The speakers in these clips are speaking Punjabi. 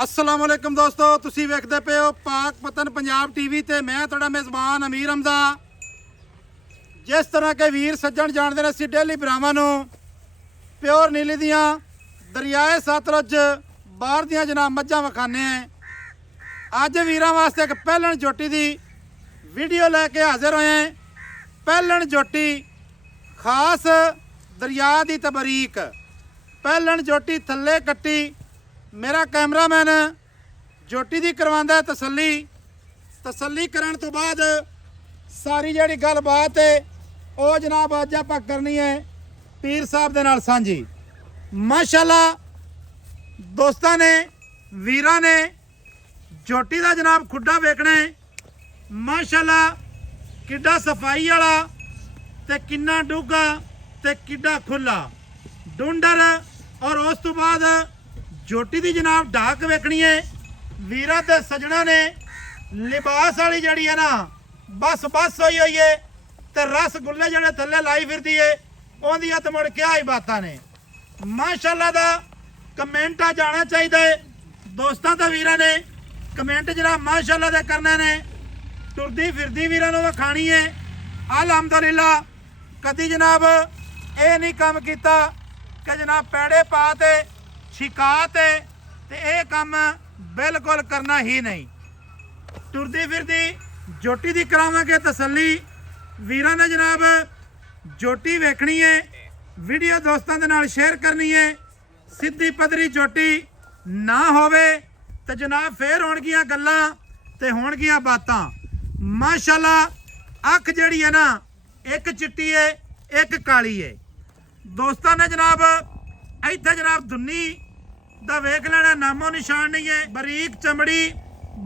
अस्सलाम वालेकुम दोस्तों, तुसी वेखदे पे हो पाक पतन पंजाब टीवी ते मैं तुहाडा मेज़बान अमीर हमजा। जिस तरह के वीर सज्जन जानते हैं, असीं डेली भरावां नूं प्योर नीली दियां दरियाए सतलुज बाहर दियां जनाब मझां विखाने हैं। अज वीरां वास्ते एक पहलन जोटी दी वीडियो लैके हाजिर होए हैं। पहलन जोटी खास दरिया दी तबरीक, पहलन जोटी थल्ले कट्टी। मेरा कैमरामैन जोटी दी करवांदा है तसल्ली करन तो बाद सारी जिहड़ी गलबात है वो जनाब अज आपां करनी है पीर साहब दे नाल सांझी। माशाअल्लाह दोस्तां ने वीरां ने जोटी दा जनाब खुड्डा वेखना है। माशाअल्लाह किड्डा सफाई वाला ते किन्ना डूंगा ते किड्डा खुला डूंडर। और उस तो बाद जोटी दी जनाब ढाक वेखनी है। वीरा ते सजना ने लिबास वाली जड़ी है ना बस होई है ते रसगुल्ले जड़े थल्ले लाई फिरदी है ओंदियां ते मुड़ क्या ही बातां ने। माशाअल्लाह दा कमेंट आ जाना चाहिए दोस्तां ते वीरां ने कमेंट जनाब माशाअल्लाह दे करने ने। टुरदी फिरदी वीरां नूं विखाणी है अलहमदुलिल्लाह। कदी जनाब ये नहीं काम किया कि जनाब पैड़े पा ते छिका ते ये काम बिल्कुल करना ही नहीं। टुरदी फिरदी जोटी दी करावांगे तसल्ली। वीरां ने जनाब जोटी वेखनी है, वीडियो दोस्तों के नाल शेयर करनी है। सीधी पदरी जोटी ना होवे तो जनाब फिर होणगियां गल्लां ते होणगियां बातां। माशाअल्लाह अख जिहड़ी है ना एक चिट्टी है एक काली है। दोस्तों ने जनाब इत्थे जनाब दुन्नी दा वेख लेना नामो निशान नहीं है। बरीक चमड़ी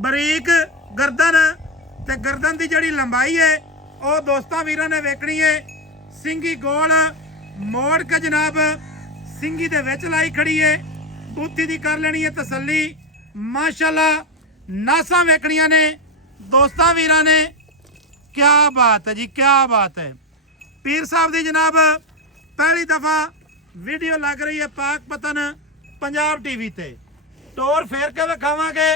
बरीक गर्दन ते गर्दन की जिहड़ी लंबाई है वो दोस्तों वीरां ने वेखनी है। सिंगी गोल मोड़ के जनाब सिंगी दे विच लाई खड़ी है। बूथी दी कर लेनी है तसल्ली। माशाअल्लाह नासां वेखनियां ने दोस्तां वीरां ने। क्या बात है जी, क्या बात है। पीर साहब दी जनाब पहली दफा वीडियो लग रही है पाक पतन पंजाब टीवी ते। टोर फेर के विखावांगे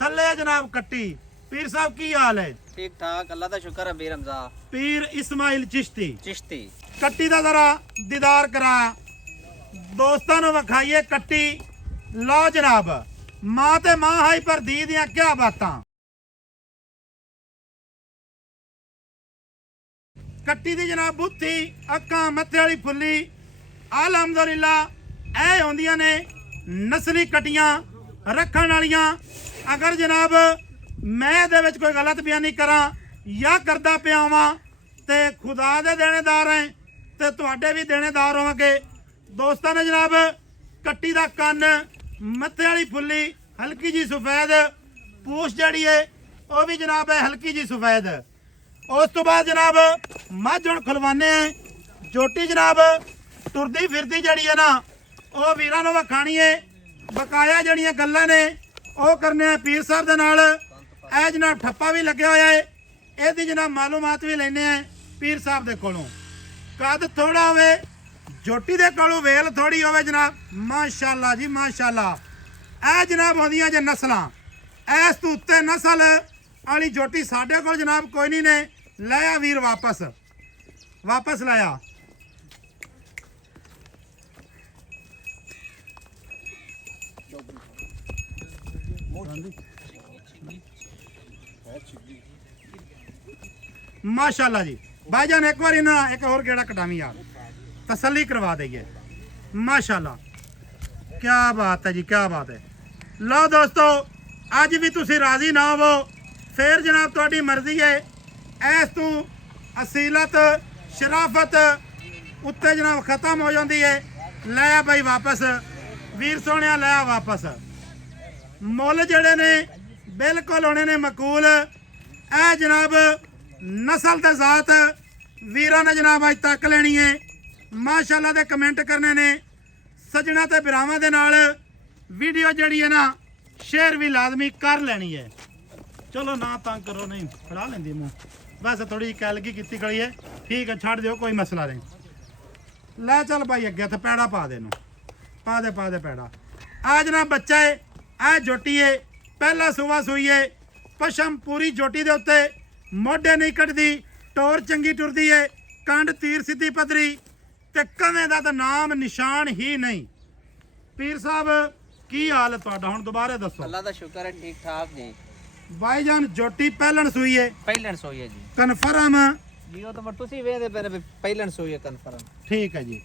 थल्ले जनाब कट्टी। पीर साहब की हाल है? ठीक ठाक, अल्लाह दा शुक्र है। पीर हमजा पीर इस्माइल चिश्ती कट्टी दा जरा दीदार करा दोस्तां नूं विखाइए कट्टी। लो जनाब मां ते मां हाई पर दी दियां क्या बातां। कट्टी दी जनाब बुत्थी अक्कां मत्थे वाली फुल्ली अलहमदुलिल्लाह ऐ होंदियां ने नस्ली कट्टियां रखण वालियां। अगर जनाब मैं दे विच कोई गलत बयानी करा या करदा पिया वां ते खुदा दे देनेदार हैं ते तुहाडे भी देनेदार होवांगे। दोस्तां ने जनाब कट्टी दा कन्न मत्थे वाली फुल्ली हल्की जी सफेद पूछ जड़ी है वह भी जनाब है हल्की जी सफेद। उस तो बाद जनाब मझ हुण खुलवाने हैं। जोटी जनाब टुरदी फिरदी जड़ी है ना वो वीरां नूं विखाणी है। बकाया जड़ियां गल्लां ने वो करने पीर साहब दे नाल। ऐ जनाब ठप्पा भी लग्या होया है, इहदी जनाब मालूमात भी लैने हैं पीर साहब दे कोलों। कद थोड़ा होवे जोटी दे कोलों वेल थोड़ी होवे जनाब। माशाअल्लाह जी माशाअल्लाह। ऐ जनाब होंदियां जे नस्लां। इस तो उत्ते नस्ल वाली जोटी साडे कोल जनाब कोई नहीं ने। लाया वीर वापस लाया। माशाअल्लाह जी भाईजान एक बार ना एक और गेड़ा कटावी यार तसल्ली करवा देंगे। माशाअल्लाह क्या बात है जी, क्या बात है। लो दोस्तों अज भी तुसी राजी ना हो फिर जनाब तुहाडी मर्जी है। ऐस तू असीलत शराफत उत्ते जनाब खत्म हो जाती है। लाया भाई वापस वीर सोहणिया लाया वापस। मुल जड़े ने बिल्कुल होने ने मकूल। ऐ जनाब नस्ल ते जात वीरां ने जनाब अज तक लेनी है। माशाअल्लाह दे कमेंट करने ने सजना ते बिरावां दे नाल वीडियो जड़ी है ना शेयर भी लाजमी कर लेनी है। चलो ना तंग करो, नहीं फड़ा लेंदी मूँह बस थोड़ी कैलगी की खड़ी है। ठीक है छड़ दियो कोई मसला नहीं। लै चल भाई अगे थपैड़ा पा दे पैड़ा आ जनाब बच्चा है ਇਹ ਝੋਟੀ ਏ ਪਹਿਲਾ ਸੂਆ ਸੂਈ ਏ ਪਸ਼ਮ ਪੂਰੀ ਝੋਟੀ ਦੇ ਉੱਤੇ ਮੋਢੇ ਨਹੀਂ ਕੱਢਦੀ ਟੋਰ ਚੰਗੀ ਟੁਰਦੀ ਏ ਕੰਡ ਤੀਰ ਸਿੱਧੀ ਪੱਧਰੀ ਤੇ ਕਵੇਂ ਦਾ ਤਾਂ ਨਾਮ ਨਿਸ਼ਾਨ ਹੀ ਨਹੀਂ। ਪੀਰ ਸਾਹਿਬ ਕੀ ਹਾਲ ਹੈ ਤੁਹਾਡਾ ਹੁਣ ਦੁਬਾਰਾ ਦੱਸੋ। ਅੱਲਾ ਦਾ ਸ਼ੁਕਰ ਹੈ ਠੀਕ ਠਾਕ ਜੀ। ਭਾਈਜਾਨ ਝੋਟੀ ਪਹਿਲਣ ਸੂਈ ਏ ਪਹਿਲਣ ਸੋਈ ਹੈ ਜੀ। ਕਨਫਰਮ ਜੀ ਉਹ ਤਾਂ ਤੁਸੀਂ ਵੇਖਦੇ ਪਏ ਨੇ ਪਹਿਲਣ ਸੋਈ ਹੈ ਕਨਫਰਮ। ਠੀਕ ਹੈ ਜੀ।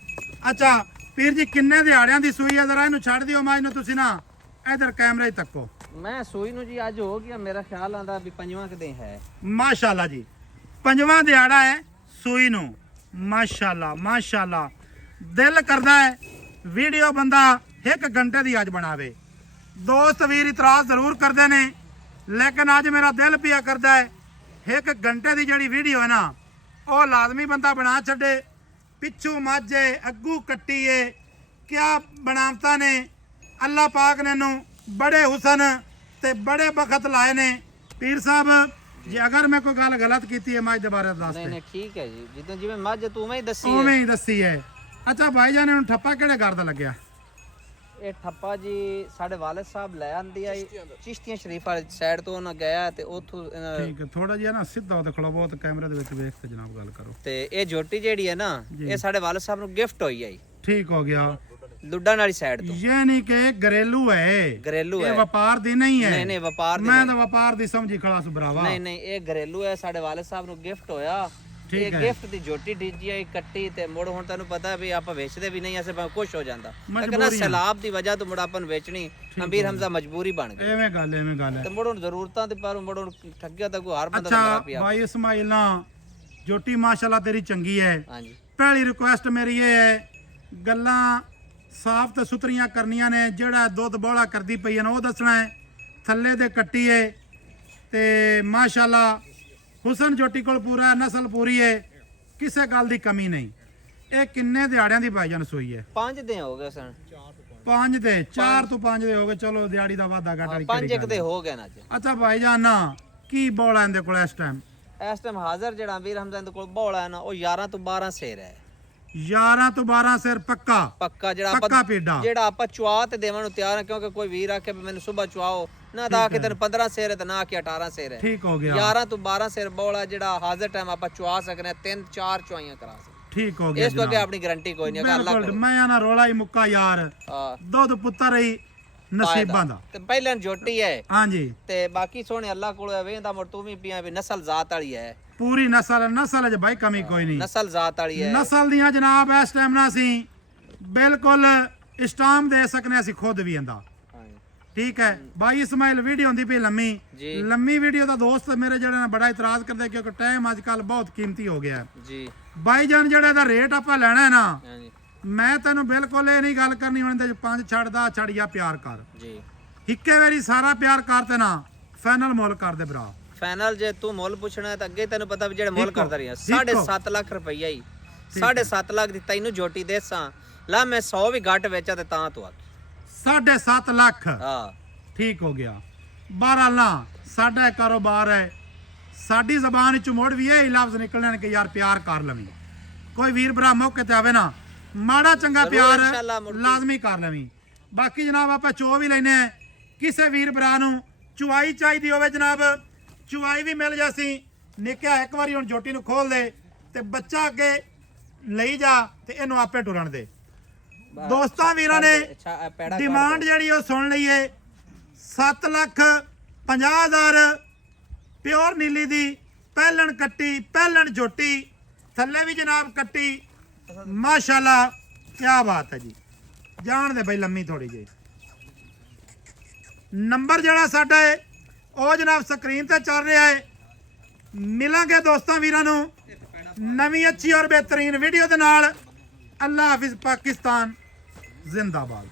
ਅੱਛਾ ਪੀਰ ਜੀ ਕਿੰਨੇ ਦਿਹਾੜਿਆਂ ਦੀ ਸੂਈ ਹੈ ਜ਼ਰਾ ਇਹਨੂੰ ਛੱਡ ਦਿਓ ਮਾਈ ਨੂੰ ਤੁਸੀਂ ਨਾ ਇਧਰ ਕੈਮਰੇ 'ਚ ਤੱਕੋ। ਮੈਂ ਸੋਈ ਨੂੰ ਜੀ ਅੱਜ ਹੋ ਗਿਆ ਮੇਰਾ ਖਿਆਲ ਆਂਦਾ ਵੀ ਪੰਜਵਾਂ ਕਦੇ ਹੈ। ਮਾਸ਼ਾਅੱਲਾ ਜੀ ਪੰਜਵਾਂ ਦਿਹਾੜਾ ਹੈ ਸੂਈ ਨੂੰ। ਮਾਸ਼ਾਅੱਲਾ ਮਾਸ਼ਾਅੱਲਾ ਦਿਲ ਕਰਦਾ ਹੈ ਵੀਡੀਓ ਬੰਦਾ 1 ਘੰਟੇ ਦੀ ਅੱਜ ਬਣਾਵੇ। ਦੋਸਤ ਵੀਰ ਇਤਰਾਜ਼ ਜ਼ਰੂਰ ਕਰਦੇ ਨੇ ਲੇਕਿਨ ਅੱਜ ਮੇਰਾ ਦਿਲ ਪਿਆ ਕਰਦਾ ਹੈ 1 ਘੰਟੇ ਦੀ ਜਿਹੜੀ ਵੀਡੀਓ ਹੈ ਨਾ ਉਹ ਲਾਜ਼ਮੀ ਬੰਦਾ ਬਣਾ ਛੱਡੇ। ਪਿੱਛੂ ਮਾਝੇ ਅੱਗੂ ਕੱਟੀਏ ਕਿਆ ਬਣਾਵਤਾਂ ਨੇ ਅੱਲਾਹ ਪਾਕ ਨੇ ਨੂੰ ਬੜੇ ਹੁਸਨ ਤੇ ਬੜੇ ਬਖਤ ਲਾਏ ਨੇ। ਪੀਰ ਸਾਹਿਬ ਜੇ ਅਗਰ ਮੈਂ ਕੋਈ ਗੱਲ ਗਲਤ ਕੀਤੀ ਹੈ ਮੱਝ ਦੇ ਬਾਰੇ ਦੱਸ ਨਹੀਂ ਦੇ। ਨਹੀਂ ਠੀਕ ਹੈ ਜੀ ਜਿੱਦਾਂ ਜਿਵੇਂ ਮੱਝ ਤੂੰ ਮੈਂ ਹੀ ਦੱਸੀ ਉਵੇਂ ਹੈ। ਹੀ ਦੱਸੀ ਹੈ। ਅੱਛਾ ਭਾਈ ਜਾਨ ਨੂੰ ਠੱਪਾ ਕਿਹੜੇ ਘਰ ਦਾ ਲੱਗਿਆ? ਇਹ ਠੱਪਾ ਜੀ ਸਾਡੇ ਵਾਲਿਦ ਸਾਹਿਬ ਲੈ ਆਂਦੀ ਆ ਚਿਸ਼ਤੀਆਂ ਸ਼ਰੀਫ ਵਾਲੀ ਸਾਈਡ ਤੋਂ ਉਹਨਾਂ ਗਿਆ ਤੇ ਉਥੋਂ ਠੀਕ ਹੈ ਥੋੜਾ ਜਿਹਾ ਨਾ ਸਿੱਧਾ ਉਹਦੇ ਖਲੋ ਬਹੁਤ ਕੈਮਰੇ ਦੇ ਵਿੱਚ ਵੇਖ ਕੇ ਜਨਾਬ ਗੱਲ ਕਰੋ। ਤੇ ਇਹ ਝੋਟੀ ਜਿਹੜੀ ਹੈ ਨਾ ਇਹ ਸਾਡੇ ਵਾਲਿਦ ਸਾਹਿਬ ਨੂੰ ਗਿਫਟ ਹੋਈ ਹੈ ਜੀ। ਠੀਕ ਹੋ ਗਿਆ। ਲੁੱਡਾਂ ਵਾਲੀ ਸਾਈਡ ਤੋਂ। ਇਹ ਨਹੀਂ ਕਿ ਘਰੇਲੂ ਹੈ ਘਰੇਲੂ ਇਹ ਹੈ। ਵਪਾਰ ਦੀ ਨਹੀਂ ਹੈ। ਨਹੀਂ ਨਹੀਂ ਵਪਾਰ ਦੀ ਮੈਂ ਨਹੀਂ। ਤਾਂ ਵਪਾਰ ਦੀ ਸਮਝੀ ਖੜਾ ਸੁ ਭਰਾਵਾ। ਨਹੀਂ ਨਹੀਂ ਇਹ ਘਰੇਲੂ ਹੈ ਸਾਡੇ ਵਾਲਿਦ ਸਾਹਿਬ ਨੂੰ ਗਿਫਟ ਹੋਇਆ। ਠੀਕ ਇਹ ਹੈ। ਗਿਫਟ ਦੀ ਝੋਟੀ ਢੀਜੀ ਹੈ ਕੱਟੀ ਤੇ ਮੁੜ ਹੁਣ ਤੈਨੂੰ ਪਤਾ ਵੀ ਆਪਾਂ ਵੇਚਦੇ ਵੀ ਨਹੀਂ ਐਸੇ ਮੈਂ ਖੁਸ਼ ਹੋ ਜਾਂਦਾ ਲੇਕਿਨ ਮਜਬੂਰੀ ਆ। ਸੈਲਾਬ ਦੀ ਵਜ੍ਹਾ ਤੋਂ ਮੁੜ ਆਪਾਂ ਨੂੰ ਵੇਚਣੀ ਅਮੀਰ ਹਮਜ਼ਾ ਮਜਬੂਰੀ ਬਣ ਗਈ ਐਵੇਂ ਗੱਲ ਤੇ ਹੈ। ਮੁੜ ਹੁਣ ਜ਼ਰੂਰਤਾਂ ਤੇ ਪਰ ਮੁੜ ਹੁਣ ਠੱਗਿਆ ਤਾਂ ਕੋਈ ਹਰ ਬੰਦਾ ਤਾਂ ਮਰਾ ਅੱਛਾ ਪਿਆ। ਭਾਈ ਇਸਮਾਈਲ ਨਾ ਜੋਟੀ ਮਾਸ਼ਾਅੱਲਾ ਤੇਰੀ ਚੰਗੀ ਹੈ। ਹਾਂਜੀ ਪਹਿਲੀ ਰਿਕੁਐਸਟ ਮੇਰੀ ਇਹ ਹੈ ਗੱਲਾਂ ਸਾਫ਼ ਤੇ ਸੁਥਰੀਆਂ ਕਰਨੀਆਂ ਨੇ। ਜਿਹੜਾ ਦੁੱਧ ਬੋਲਾ ਕਰਦੀ ਪਈ ਹੈ ਨਾ ਉਹ ਦੱਸਣਾ ਹੈ। ਥੱਲੇ ਦੇ ਕੱਟੀ ਹੈ ਤੇ ਮਾਸ਼ਾਅੱਲਾ ਹੁਸਨ ਜੋਟੀ ਕੋਲ ਪੂਰਾ ਨਸਲ ਪੂਰੀ ਹੈ ਕਿਸੇ ਗੱਲ ਦੀ ਕਮੀ ਨਹੀਂ। ਇਹ ਕਿੰਨੇ ਦਿਹਾੜਿਆਂ ਦੀ ਭਾਈਜਾਨ ਸੂਈ ਹੈ? 5 ਦਿਨ ਹੋ ਗਏ ਸਨ। 5 ਦੇ 4 ਤੋਂ 5 ਦੇ ਹੋ ਗਏ। ਚਲੋ ਦਿਹਾੜੀ ਦਾ ਵਾਧਾ ਘਾਟਾ ਵਾਲੀ 5 ਇੱਕ ਦੇ ਹੋ ਗਏ ਨਾ ਅੱਜ। ਅੱਛਾ ਭਾਈਜਾਨ ਨਾ ਕੀ ਬੋਲਾ ਇਹਦੇ ਕੋਲ ਇਸ ਟਾਈਮ? ਇਸ ਟਾਈਮ ਹਾਜ਼ਰ ਜਿਹੜਾ ਅਮੀਰ ਹਮਜ਼ਾ ਦੇ ਕੋਲ ਬੋਲਾ ਹੈ ਨਾ ਉਹ 11 ਤੋਂ 12 ਸੇਰ ਹੈ। 11 ਤੋਂ 12 ਸਿਰ ਪੱਕਾ ਪੱਕਾ ਪੱਕਾ ਪੇਡਾ ਜਿਹੜਾ ਆਪਾਂ ਚੁਆ ਤੇ ਦੇਵਣ ਨੂੰ ਤਿਆਰ ਹਾਂ ਕਿਉਂਕਿ ਕੋਈ ਵੀਰ ਆਖੇ ਵੀ ਮੈਨੂੰ ਸਵੇਰ ਚੁਆਓ ਨਾ ਦਾ ਕੇ ਤੈਨੂੰ 15 ਸੇਰ ਹੈ ਤੇ ਨਾ ਕਿ 18 ਸੇਰ ਹੈ। ਠੀਕ ਹੋ ਗਿਆ। 11 ਤੋਂ 12 ਸੇਰ ਬੋਲਾ ਜਿਹੜਾ ਹਾਜ਼ਰ ਟਾਈਮ ਆਪਾਂ ਚੁਆ ਸਕਨੇ 3-4 ਚੁਆਈਆਂ ਕਰਾ ਸਕਦੇ। ਠੀਕ ਹੋ ਗਿਆ ਇਸ ਤੋਂ ਅੱਗੇ ਜਨਾਬ। ਆਪਣੀ ਗਾਰੰਟੀ ਕੋਈ ਨਹੀਂ ਅगर ਅੱਲਾਹ ਬਿਲਕੁਲ ਕਰੇ। ਮੈਂ ਨਾ ਰੋਲਾ ਹੀ ਮੁੱਕਾ ਯਾਰ ਹਾਂ ਦੁੱਧ ਪੁੱਤਰ ਹੀ ਨਸੀਬਾਂ ਦਾ। ਤੇ ਪਹਿਲਾਂ ਝੋਟੀ ਹੈ ਹਾਂਜੀ ਤੇ ਬਾਕੀ ਸੋਹਣੇ ਅੱਲਾਹ ਕੋਲ ਵੇਂਦਾ ਮਰ ਤੂੰ ਵੀ ਪੀਆਂ ਵੀ ਨਸਲ ਜ਼ਾਤ ਵਾਲੀ ਹੈ। ਪੂਰੀ ਨਸਲ ਚ ਭਾਈ ਕਮੀ ਕੋਈ ਨਹੀਂ। ਨਸਲ ਜ਼ਾਤ ਵਾਲੀ ਹੈ। ਨਸਲ ਦੀਆਂ ਜਨਾਬ ਇਸ ਟਾਈਮ ਨਾ ਅਸੀਂ ਬਿਲਕੁਲ ਇਸਟਾਮ ਦੇ ਸਕਨੇ ਅਸੀਂ ਖੁਦ ਵੀ ਆਂਦਾ। ਠੀਕ ਹੈ ਭਾਈ ਇਸਮਾਈਲ ਵੀਡੀਓ ਹੁੰਦੀ ਪਈ ਲੰਮੀ ਜੀ ਲੰਮੀ ਵੀਡੀਓ ਦਾ ਦੋਸਤ ਮੇਰੇ ਜਿਹੜੇ ਨੇ ਬੜਾ ਇਤਰਾਜ਼ ਕਰਦੇ ਕਿਉਂਕਿ ਟਾਈਮ ਅੱਜ ਕੱਲ ਬਹੁਤ ਕੀਮਤੀ ਹੋ ਗਿਆ ਹੈ। ਜੀ ਬਾਈ ਜਾਨ ਜਿਹੜਾ ਇਹਦਾ ਰੇਟ ਆਪਾਂ ਲੈਣਾ ਹੈ ਨਾ ਹਾਂਜੀ ਮੈਂ ਤੈਨੂੰ ਬਿਲਕੁਲ ਇਹ ਨਹੀਂ ਗੱਲ ਕਰਨੀ ਹੁਣ ਇਹਦੇ ਚ 5 ਛੱਡਦਾ ਛੜਿਆ ਪਿਆਰ ਕਰ। ਜੀ ਇੱਕੇ ਵਾਰੀ ਸਾਰਾ ਪਿਆਰ ਕਰ ਤੇ ਨਾ ਫਾਈਨਲ ਮੁੱਲ ਕਰ ਦੇ ਭਰਾ। ਫਾਈਨਲ ਜੇ ਤੂੰ ਮੁੱਲ ਪੁੱਛਣਾ ਹੈ ਤਾਂ ਅੱਗੇ ਤੈਨੂੰ ਪਤਾ ਵੀ ਜਿਹੜੇ ਮੁੱਲ ਇੱਕੋ, ਕਰਦਾ ਰਿਹਾ ਇੱਕੋ। 7.5 ਲੱਖ ਰੁਪਈਆ ਹੀ 7.5 ਲੱਖ ਦੀ ਤੈਨੂੰ ਝੋਟੀ ਦੇਸਾਂ ਲਾ ਮੈਂ 100 ਵੀ ਘੱਟ ਵੇਚਾ ਤੇ ਤਾਂ ਤੂੰ ਆਖੀ 7.5 ਲੱਖ ਹਾਂ ਠੀਕ ਹੋ ਗਿਆ। ਬਹਰਾਲ ਨਾ ਸਾਡਾ ਕਾਰੋਬਾਰ ਹੈ ਸਾਡੀ ਜ਼ਬਾਨ ਵਿੱਚੋਂ ਮੋੜ ਵੀ ਇਹ ਹੀ ਲਫ਼ਜ਼ ਨਿਕਲਣੇ ਨੇ ਕਿ ਯਾਰ ਪਿਆਰ ਕਰ ਲਵੀਂ। ਕੋਈ ਵੀਰ ਭਰਾ ਮੌਕੇ ਤੇ ਆਵੇ ਨਾ ਮਾੜਾ ਚੰਗਾ ਜ਼ਰੂਰ ਪਿਆਰ ਇੰਸ਼ਾਅੱਲਾ ਮੁੜ ਕੇ। ਲਾਜ਼ਮੀ ਕਰ ਲਵੀਂ। ਬਾਕੀ ਜਨਾਬ ਆਪਾਂ ਚੋ ਵੀ ਲੈਨੇ ਆ ਕਿਸੇ ਵੀਰ ਭਰਾ ਨੂੰ ਚੁਆਈ ਚਾਹੀਦੀ ਹੋਵੇ ਜਨਾਬ ਚੁਆਈ ਵੀ ਮਿਲ ਜਾਸੀ। ਨਿੱਕਿਆ ਇੱਕ ਵਾਰੀ ਹੁਣ ਜੋਟੀ ਨੂੰ ਖੋਲ ਦੇ ਤੇ ਬੱਚਾ ਅੱਗੇ ਲਈ ਜਾ ਤੇ ਇਹਨੂੰ ਆਪੇ ਟੁਰਨ ਦੇ। ਦੋਸਤਾਂ ਵੀਰਾਂ ਨੇ ਅੱਛਾ ਪੈੜਾ ਡਿਮਾਂਡ ਜਿਹੜੀ ਉਹ ਸੁਣ ਲਈਏ 7,50,000 ਪਿਓਰ ਨੀਲੀ ਦੀ ਪਹਿਲਣ ਕੱਟੀ ਪਹਿਲਣ ਝੋਟੀ ਥੱਲੇ ਵੀ ਜਨਾਬ ਕੱਟੀ ਮਾਸ਼ਾਅੱਲਾ ਕੀ ਬਾਤ ਹੈ ਜੀ। ਜਾਣ ਦੇ ਬਈ ਲੰਮੀ ਥੋੜੀ ਜਿਹੀ ਨੰਬਰ ਜਿਹੜਾ ਸਾਡਾ ਹੈ ਉਹ ਜਨਾਬ ਸਕਰੀਨ ਤੇ ਚੱਲ ਰਿਹਾ ਹੈ। ਮਿਲਾਂਗੇ ਦੋਸਤਾਂ ਵੀਰਾਂ ਨੂੰ ਨਵੀਂ ਅੱਛੀ ਔਰ ਬਿਹਤਰੀਨ ਵੀਡੀਓ ਦੇ ਨਾਲ। ਅੱਲਾਹ ਹਾਫਿਜ਼ ਪਾਕਿਸਤਾਨ ਜ਼ਿੰਦਾਬਾਦ।